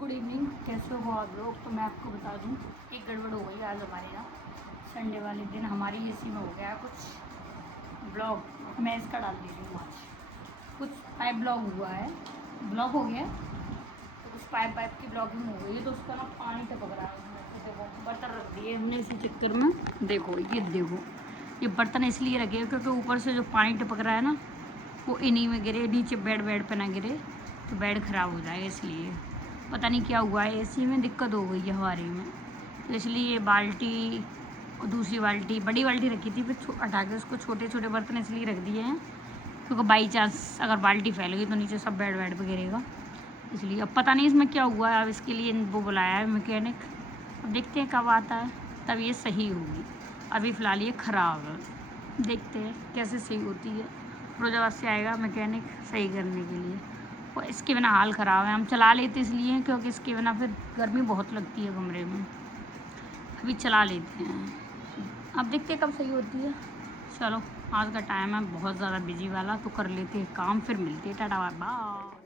Good evening, कैसे हो आप लोग। तो मैं आपको बता दूं, एक गड़बड़ हो गई आज हमारे यहाँ। संडे वाले दिन हमारी एसी में हो गया कुछ ब्लॉक। मैं इसका डाल दे रही हूँ आज। कुछ पाइप ब्लॉक हुआ है, ब्लॉक हो गया तो उस पाइप की ब्लॉकिंग हो गई है, तो उसका ना पानी टपक रहा है उसमें। तो देखो बर्तन रख दिए हमने इसी चक्कर में। देखो ये बर्तन इसलिए रखे क्योंकि ऊपर से जो पानी टपक रहा है ना, वो इन्हीं में गिरे, नीचे बेड पे ना गिरे तो बेड ख़राब हो जाएगा। इसलिए पता नहीं क्या हुआ है, एसी में दिक्कत हो गई है हमारे में। तो इसलिए ये बाल्टी और दूसरी बाल्टी, बड़ी बाल्टी रखी थी, फिर हटा के उसको छोटे छोटे बर्तन इसलिए रख दिए हैं क्योंकि बाई चांस अगर बाल्टी फैल गई तो नीचे सब बेड पे गिरेगा। इसलिए अब पता नहीं इसमें क्या हुआ है। अब इसके लिए वो बुलाया है मैकेनिक, अब देखते हैं कब आता है, तब ये सही होगी। अभी फ़िलहाल ये ख़राब है, देखते हैं कैसे सही होती है। फिरोजाबाद से आएगा मैकेनिक सही करने के लिए। और इसके बिना हाल ख़राब है। हम चला लेते इसलिए क्योंकि इसके बिना फिर गर्मी बहुत लगती है कमरे में। अभी चला लेते हैं, अब देखते हैं कब सही होती है। चलो आज का टाइम है बहुत ज़्यादा बिजी वाला, तो कर लेते हैं काम, फिर मिलते हैं। Tata bye.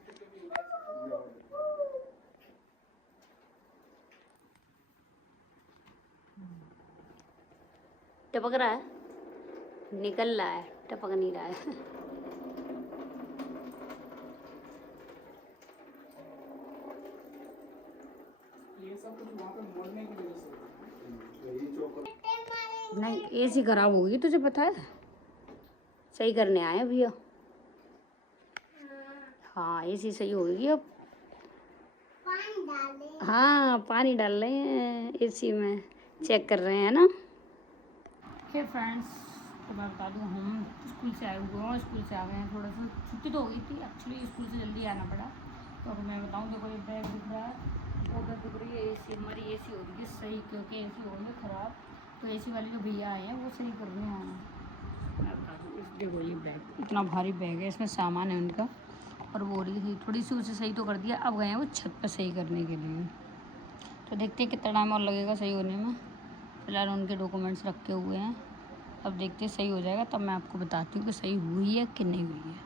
टपक रहा है, निकल रहा है, टपक नहीं रहा है। ये सब कुछ वहाँ पे मोड़ने की वजह से नहीं, एसी खराब होगी, तुझे पता है। सही करने आए भैया। हाँ एसी सही होगी अब। हाँ पानी डाल रहे हैं एसी में, चेक कर रहे हैं ना। हे फ्रेंड्स, तो मैं बता दूँ, हम स्कूल से आए हुए हैं, स्कूल से आ गए हैं। थोड़ा सा छुट्टी तो हो गई थी एक्चुअली, स्कूल से जल्दी आना पड़ा। तो अब मैं बताऊँ, देखो ये बैग दिख रहा है, उधर दिख रही है एसी। हमारी एसी हो रही है सही क्योंकि एसी हो रही है ख़राब। तो एसी वाले जो भैया आए हैं वो सही कर रहे हैं। मैं बता दूँ, इस देखो ये बैग इतना भारी बैग है, इसमें सामान है उनका, और वो हो रही थी थोड़ी सी, उसे सही तो कर दिया। अब गए हैं वो छत पर सही करने के लिए। तो देखते हैं कितना टाइम और लगेगा सही होने में। फ़िलहाल उनके डॉक्यूमेंट्स रखे हुए हैं, अब देखते सही हो जाएगा तब मैं आपको बताती हूँ कि सही हुई है कि नहीं हुई है।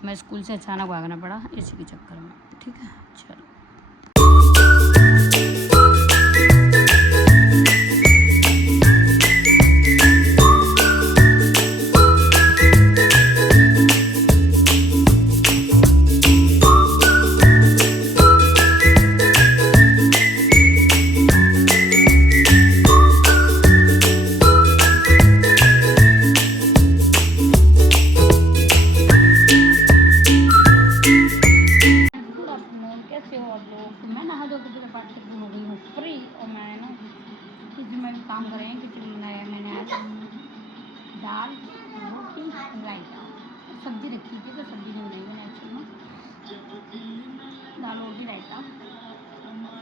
हमें स्कूल से अचानक भागना पड़ा इसी के चक्कर में, ठीक है। चलो फ्री। और मैं ना किचन में भी काम कर रहे हैं। किचन में बनाया मैंने आज दाल, रोटी, रायता, सब्जी रखी थी तो सब्जी नहीं बनाई मैंने एक्चुअली में। दाल रोटी रायता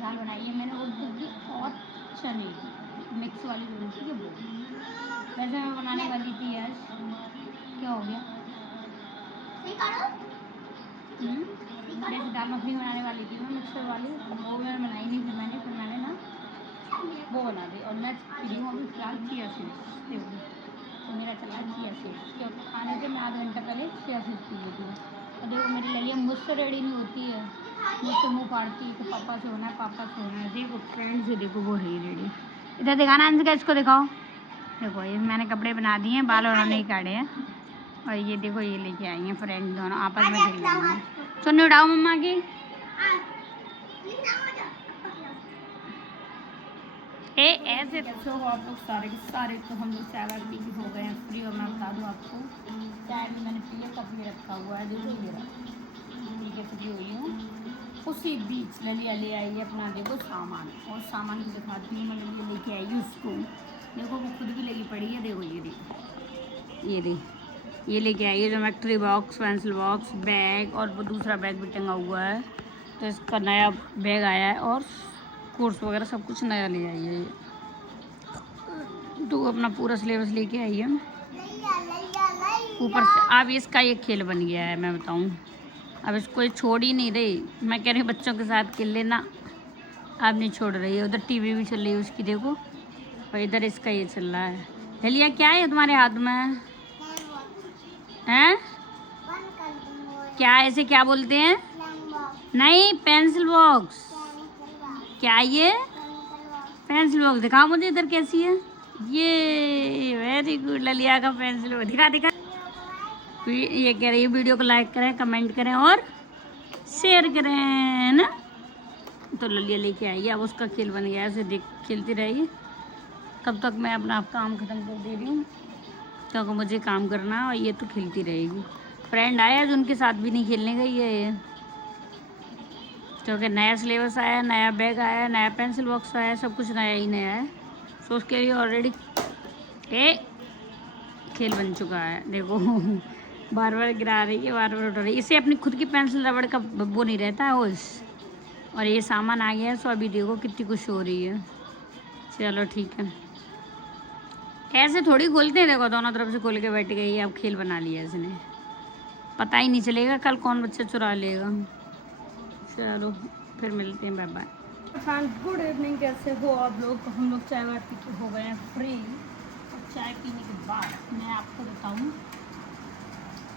दाल बनाई है मैंने उड़द की और चने की मिक्स वाली जो होती है वो। वैसे मैं बनाने वाली थी आज, क्या हो गया, जैसे दाल मखनी बनाने वाली थी मैं मिक्सर वाली, वो मैंने बनाई नहीं थी मैंने, फिर मैंने ना वो बना दी। और मैं पी हूँ अभी फ़िलहाल चिया सीड्स। देखो तो मेरा चला चिया सीड्स, क्योंकि खाने से मैं आधा घंटा पहले चिया सीड्स पी लेती हूँ। और देखो मेरी ललिया मुझसे रेडी नहीं होती है, मुझसे मुँह फाड़ती है कि पापा से होना है, पापा से होना है। देखो फ्रेंड से देखो वो है रेडी। इधर दिखाना अंश का, इसको दिखाओ। देखो ये मैंने कपड़े बना दिए हैं, बाल उन्होंने ही काटे हैं। और ये देखो ये लेके आई हैं फ्रेंड, दोनों आपस में खेल रही हैं। चुन्नी उठाओ मम्मा की। ऐसे कैसे हो आप लोग सारे के सारे। तो हम लोग चाय पी के हो गए हैं फ्री। और मैं बता दूँ आपको, चाय भी मैंने पिया, कप में रखा हुआ है, देखो ये ठीक है, फ्री हुई हूँ। उसी बीच ललिया ले आई है अपना देखो सामान, और सामान भी दिखाती हूँ मैं। ललिया लेके आई है उसको, देखो वो खुद भी लगी पड़ी है। देखो ये लेके आई है geometry box, pencil box, bag, और वो दूसरा बैग भी टंगा हुआ है। तो इसका नया बैग आया है, और कोर्स वगैरह सब कुछ नया ले आई है। तो अपना पूरा सिलेबस लेके आई है ऊपर से। अब इसका ये खेल बन गया है, मैं बताऊं, अब इसको ये छोड़ ही नहीं रही। मैं कह रही बच्चों के साथ खेल लेना, अब नहीं छोड़ रही है। उधर टीवी भी चल रही है उसकी देखो, और इधर इसका ये चल रहा है। लिया क्या है तुम्हारे हाथ में हैं? क्या ऐसे क्या बोलते हैं? नहीं पेंसिल बॉक्स। क्या ये पेंसिल बॉक्स दिखाओ मुझे इधर कैसी है। ये वेरी गुड, ललिया का पेंसिल बॉक्स। दिखा दिखा। ये कह रही है वीडियो को लाइक करें, कमेंट करें और शेयर करें ना। तो ललिया लेके आई है, अब उसका खेल बन गया है, उसे देख खेलती रहेगी। तब तक मैं अपना काम ख़त्म कर दे रही हूँ क्योंकि मुझे काम करना है और ये तो खेलती रहेगी। फ्रेंड आया जो उनके साथ भी नहीं खेलने गई है ये, क्योंकि नया सिलेबस आया, नया बैग आया, नया पेंसिल बॉक्स आया, सब कुछ नया ही नया है। सो उसके लिए ऑलरेडी खेल बन चुका है। देखो बार बार गिरा रही है, बार बार उठ रही है। इसे अपनी खुद की पेंसिल रबड़ का वो नहीं रहता है उस। और ये सामान आ गया है, सो अभी देखो कितनी खुश हो रही है। चलो ठीक है, ऐसे थोड़ी खोलते हैं। देखो दोनों तरफ से खोल के बैठ गई है। अब खेल बना लिया इसने, पता ही नहीं चलेगा कल कौन बच्चा चुरा लेगा। चलो फिर मिलते हैं, bye bye. Friends good evening, कैसे हो आप लोग। हम लोग चाय वाय पी के हो गए हैं फ्री। और चाय पीने के बाद मैं आपको बताऊँ,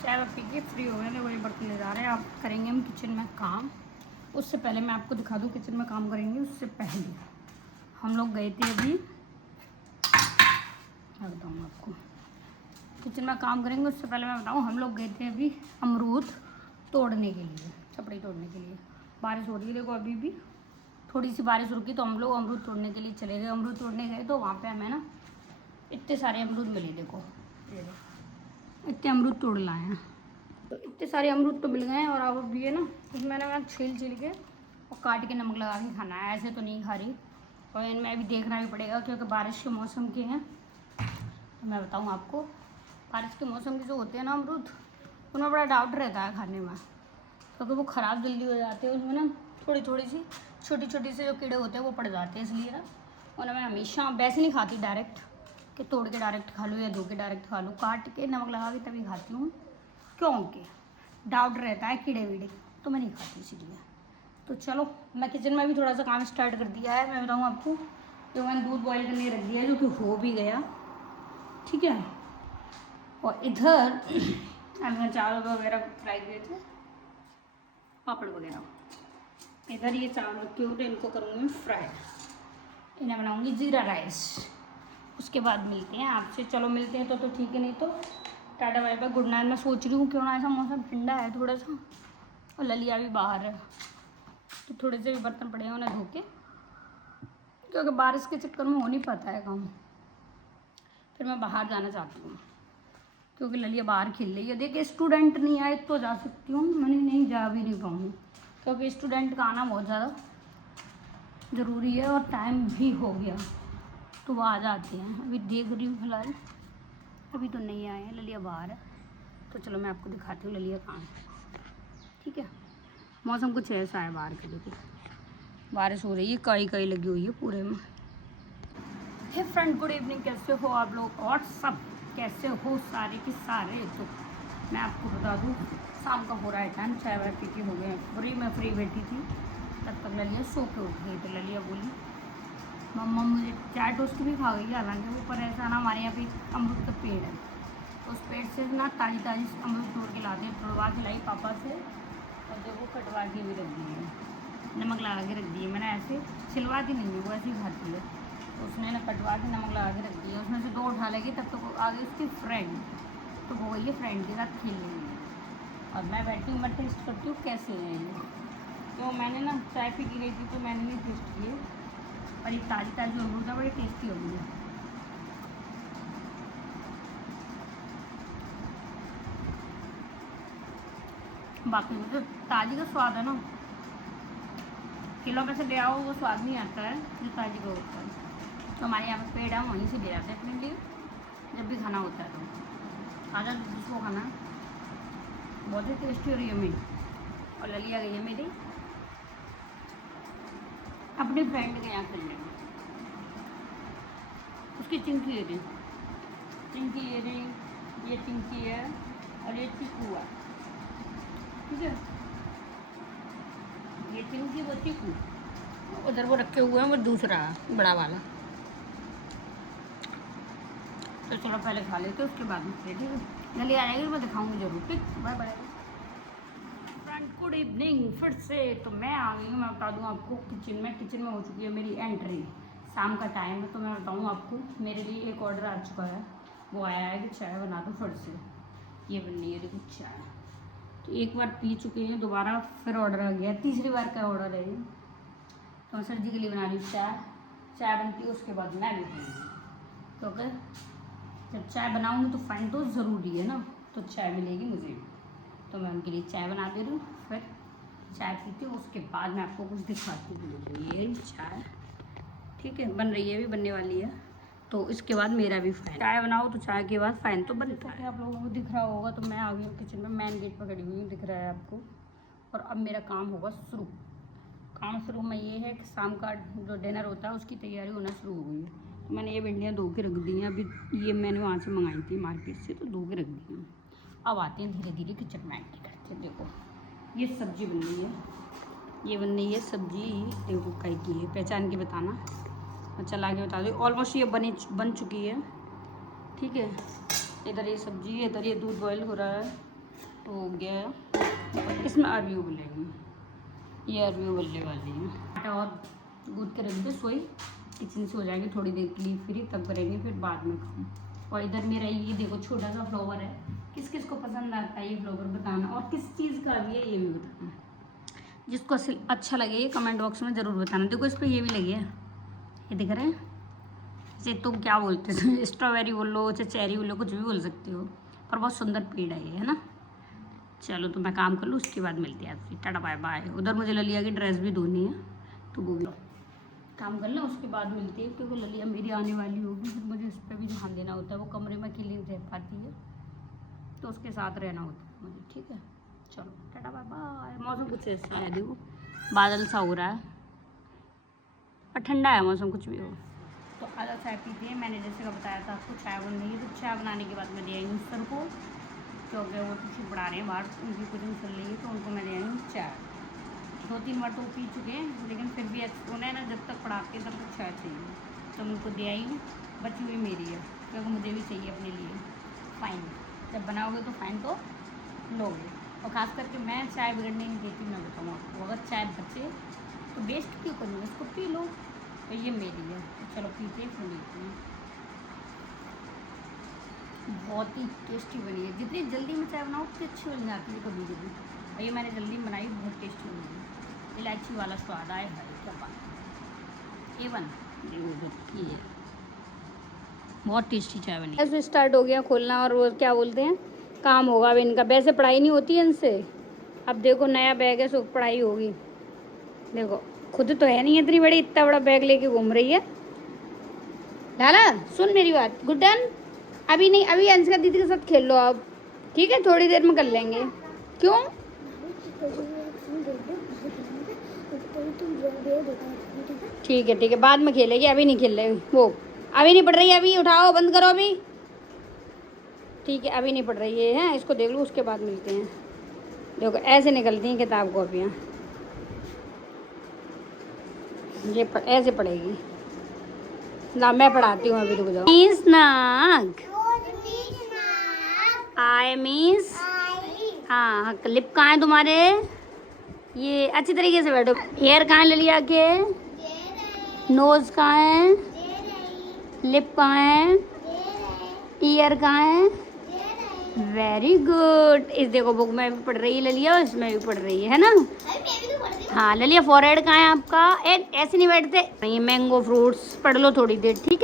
चाय वाय पी के फ्री हो गए, वही बर्तन ले जा रहे हैं। आप करेंगे हम किचन में काम। उससे पहले मैं आपको दिखा दूँ किचन में काम करेंगे। उससे पहले हम लोग गए थे अभी, मैं बताऊँ आपको, किचन में काम करेंगे उससे पहले मैं बताऊँ, हम लोग गए थे अभी अमरूद तोड़ने के लिए, चपड़ी तोड़ने के लिए। बारिश हो रही है देखो, अभी भी थोड़ी सी बारिश रुकी तो हम लोग अमरूद तोड़ने के लिए चले गए। अमरूद तोड़ने गए तो वहाँ पे हमें ना इतने सारे अमरूद मिले। देखो इतने अमरूद तोड़ लाए हैं, तो इतने सारे अमरूद तो मिल गए हैं। और अब भी है ना, इसमें ना मैं छील के और काट के नमक लगा के खाना है, ऐसे तो नहीं खा रही। और इनमें अभी देखना भी पड़ेगा क्योंकि बारिश के मौसम के हैं। तो मैं बताऊँ आपको, बारिश के मौसम के जो होते हैं ना अमरूद, उनमें बड़ा डाउट रहता है खाने में, क्योंकि वो ख़राब जल्दी हो जाते हैं। उसमें ना थोड़ी सी छोटी से जो कीड़े होते हैं वो पड़ जाते हैं, इसलिए ना उन्हें मैं हमेशा वैसे नहीं खाती डायरेक्ट, कि तोड़ के डायरेक्ट खा लूँ या धो के डायरेक्ट खा लूँ। काट के नमक लगा के तभी खाती हूँ, क्योंकि डाउट रहता है कीड़े वीड़े, तो मैं नहीं खाती इसलिए। तो चलो मैं किचन में भी थोड़ा सा काम स्टार्ट कर दिया है। मैं बताऊँ आपको, जो मैंने दूध बॉयल करने रख दिया है, जो कि हो भी गया, ठीक है। और इधर अभी मैं चावल वगैरह फ्राई किए थे, पापड़ वगैरह। इधर ये चावल रखे हुए, इनको करूँगी फ्राई, इन्हें बनाऊँगी जीरा राइस। उसके बाद मिलते हैं आपसे। चलो मिलते हैं तो ठीक है, नहीं तो tata bye bye, good night. मैं सोच रही हूँ क्यों ना ऐसा मौसम ठंडा है थोड़ा सा, और ललिया भी बाहर है, तो थोड़े से भी बर्तन पड़े हैं उन्हें धो के, क्योंकि बारिश के चक्कर में हो नहीं पाता है काम। फिर मैं बाहर जाना चाहती हूँ क्योंकि ललिया बाहर खेल रही है। देखिए स्टूडेंट नहीं आए तो जा सकती हूँ, मैंने नहीं जा भी नहीं पाऊँगी, क्योंकि स्टूडेंट का आना बहुत ज़्यादा ज़रूरी है और टाइम भी हो गया, तो वो आ जाते हैं। अभी देख रही हूँ फिलहाल, अभी तो नहीं आए हैं, ललिया बाहर है। तो चलो मैं आपको दिखाती हूँ ललिया कहाँ है, ठीक है। मौसम कुछ ऐसा है बाहर का, देखो बारिश हो रही है, कई लगी हुई है पूरे में। हे फ्रेंड गुड इवनिंग, कैसे हो आप लोग और सब कैसे हो सारे के सारे। तो मैं आपको बता दूँ, शाम का हो रहा है टाइम, चाय वाय पी के हो गए फ्री। मैं फ्री बैठी थी, तब तक ललिया सो के उठ गई। तो ललिया बोली मम्मा मुझे चाय टोस्ट भी खा गई। हालांकि वो पर ऐसा ना, हमारे यहाँ पे अमरूद का पेड़ है, उस पेड़ से ना ताज़ी अमरूद तोड़ के लाते हैं। तोड़वा के लाई पापा से, और जो वो कटवा के भी रख दी है, नमक लगा के रख दी है। मैंने ऐसे छिलवाती नहीं है, वो ऐसे ही खाती है। तो उसने ना कटवा के नमक लगा के रख दिया। उसमें से 2 उठा लेगी, तब तक तो आ गई उसकी फ्रेंड, तो वो गई है फ्रेंड के साथ खेल रही है। और मैं बैठी हूँ, मैं टेस्ट करती हूँ कैसे है ये। तो मैंने ना चाय पी की गई थी, तो मैंने नहीं टेस्ट किए। और ये ताज़ी अमरूद है, बड़ी टेस्टी होगी। बाकी में तो ताज़ी का स्वाद है ना, किलो में से ले आओ वो स्वाद नहीं आता है जो ताज़ी का होता है। तो हमारे यहाँ पे पेड़ है, हम वहीं से ले जाते हैं अपने लिए, जब भी खाना होता है तो ताज़ा जिसको खाना है। बहुत ही टेस्टी हो रही है मेरी। और ललिया गई है मेरी अपने फ्रेंड के यहाँ खेलने, उसकी चिंकी ले रही, चिंकी ले रही, ये चिंकी है और ये चीकू है, ठीक है। ये चिंकी, वो चीकू, उधर वो रखे हुए हैं, वो दूसरा बड़ा वाला। तो चलो पहले खा लेते, उसके बाद में ठीक है। ललिया आ जाएगी, मैं दिखाऊंगी जरूर, ठीक। Bye bye friend, good evening फिर से। तो मैं आ गई हूँ, मैं बता दूँ आपको किचन में हो चुकी है मेरी एंट्री। शाम का टाइम है, तो मैं बताऊँ आपको मेरे लिए एक ऑर्डर आ चुका है। वो आया है कि चाय बना दो फिर से। ये बन रही है देखो चाय। तो एक बार पी चुके हैं, दोबारा फिर ऑर्डर आ गया, तीसरी बार का ऑर्डर है ये। तो मैं सर जी के लिए बना रही हूँ चाय। चाय बनती है उसके बाद मैं भी पीऊँगी, क्योंकि जब चाय बनाऊँगी तो फाइन तो ज़रूरी है ना, तो चाय मिलेगी मुझे। तो मैं उनके लिए चाय बना दे रही हूँ, फिर चाय पीती हूँ, उसके बाद मैं आपको कुछ दिखाती हूँ। ये चाय ठीक है बन रही है, अभी बनने वाली है। तो इसके बाद मेरा भी फाइन, चाय बनाओ तो चाय के बाद फाइन तो बनता है। आप लोगों को दिख रहा होगा, तो मैं आ गई हूँ किचन में, मेन गेट पर खड़ी हुई हूँ, दिख रहा है आपको। और अब मेरा काम होगा शुरू। काम शुरू में ये है कि शाम का जो डिनर होता है उसकी तैयारी होना शुरू हो गई है। तो मैंने ये भिंडियाँ धो के रख दी हैं, अभी ये मैंने वहाँ से मंगाई थी मार्केट से, तो धो के रख दी हैं। अब आते हैं धीरे धीरे किचन में एंट्री करते हैं। देखो ये सब्जी बन रही है, ये बन रही है सब्जी। देखो कई की है, पहचान के बताना, मैं चला के बता दूँ। ऑलमोस्ट ये बन चुकी है, ठीक है। इधर ये सब्जी, इधर ये दूध बॉयल हो रहा है, तो हो गया है। इसमें अरबी उबलेगी, ये अरबी उबलने वाली है। आटा और गूँथ के रख दो, सोई किचन से हो जाएंगे थोड़ी देर के लिए फ्री, तब करेंगे फिर बाद में खाऊँ। और इधर मेरा ये देखो छोटा सा फ्लावर है, किस किस को पसंद आता है ये फ्लावर बताना, और किस चीज़ का भी है ये भी बताना। जिसको अच्छा लगे ये कमेंट बॉक्स में ज़रूर बताना। देखो इस पर ये भी लगी है, ये दिख रहे हैं। इसे तुम क्या बोलते हो, स्ट्रॉबेरी बोल लो चाहे चेरी बोल लो, कुछ भी बोल सकते हो, पर बहुत सुंदर पेड़ है ये, है ना। चलो तो मैं काम कर लूँ, उसके बाद मिलते हैं आपसे। Tata bye bye. उधर मुझे ललिया की ड्रेस भी धोनी है, तो वो भी काम कर लो, उसके बाद मिलती है, क्योंकि ललिया मेरी आने वाली होगी, फिर मुझे उस पर भी ध्यान देना होता है। वो कमरे में अकेली रह पाती है, तो उसके साथ रहना होता है मुझे, ठीक है। चलो टाटा बाय बाय। मौसम कुछ ऐसा है, देखो बादल सा हो रहा है और ठंडा है मौसम, कुछ भी हो। तो आधा चाय पीते हैं, मैंने जैसे का बताया था आपको चाय बन रही है। तो चाय बनाने के बाद मैं दे आई हूँ सर को, क्योंकि वो ट्यूशन पढ़ा रहे हैं बाहर, उनकी कोचिंग चल रही है, तो उनको मैं दे आई हूँ चाय। 2-3 बार तो वो पी चुके हैं, लेकिन फिर भी उन्हें ना जब तक पढ़ाते हैं तब तक चाय चाहिए, तो मैं उनको दे आई हूँ। बची हुई मेरी है, क्योंकि मुझे भी चाहिए अपने लिए फाइन। जब बनाओगे तो फाइन तो लोगे, और ख़ास करके मैं चाय बिगड़ने नहीं देती। मैं बताऊँ आपको, अगर चाय बचे तो वेस्ट क्यों करूँगी, इसको पी लो, तो ये मेरी है। तो चलो पीते हैं, फिर लेते हैं। बहुत ही टेस्टी बनी है, जितनी जल्दी में चाय बनाओ उतनी अच्छी बन जाती है कभी कभी। और ये मैंने जल्दी बनाई, बहुत टेस्टी बनी है। इलायची वाला स्वाद आए है, क्या बात। A1 ये बहुत टेस्टी चाय बनी। ऐसे स्टार्ट हो गया खोलना, और वो क्या बोलते हैं काम होगा अब इनका। वैसे पढ़ाई नहीं होती है इनसे, अब देखो नया बैग है, सो पढ़ाई होगी। देखो खुद तो है नहीं इतनी बड़ी, इतना बड़ा बैग लेके घूम रही है। लाला सुन मेरी बात, गुड्डन अभी नहीं, अभी अंशिका दीदी के साथ खेल लो आप, ठीक है, थोड़ी देर में कर लेंगे। क्यों? ठीक है बाद में खेलेगी, अभी नहीं खेल रहे। वो अभी नहीं पढ़ रही है, अभी उठाओ, बंद करो अभी, ठीक है। अभी नहीं पढ़ रही है, इसको देख लो, उसके बाद मिलते हैं। देखो ऐसे निकलती हैं किताब कॉपियाँ, ये ऐसे पढ़ेगी ना। मैं पढ़ाती हूँ अभी, रुक जाओ। मीन्स नाक, आई मीन्स, हाँ लिप कहाँ है तुम्हारे, ये अच्छी तरीके से बैठो। हेयर कहाँ है ललिया के, नोज कहाँ है, लिप कहाँ है, ईयर कहाँ है, वेरी गुड। इस देखो बुक में भी पढ़ रही है ललिया, इसमें भी पढ़ रही है ना। हाँ ललिया, फॉरहेड कहाँ है आपका, ऐसे नहीं बैठते। ये मैंगो फ्रूट्स पढ़ लो थोड़ी देर, ठीक।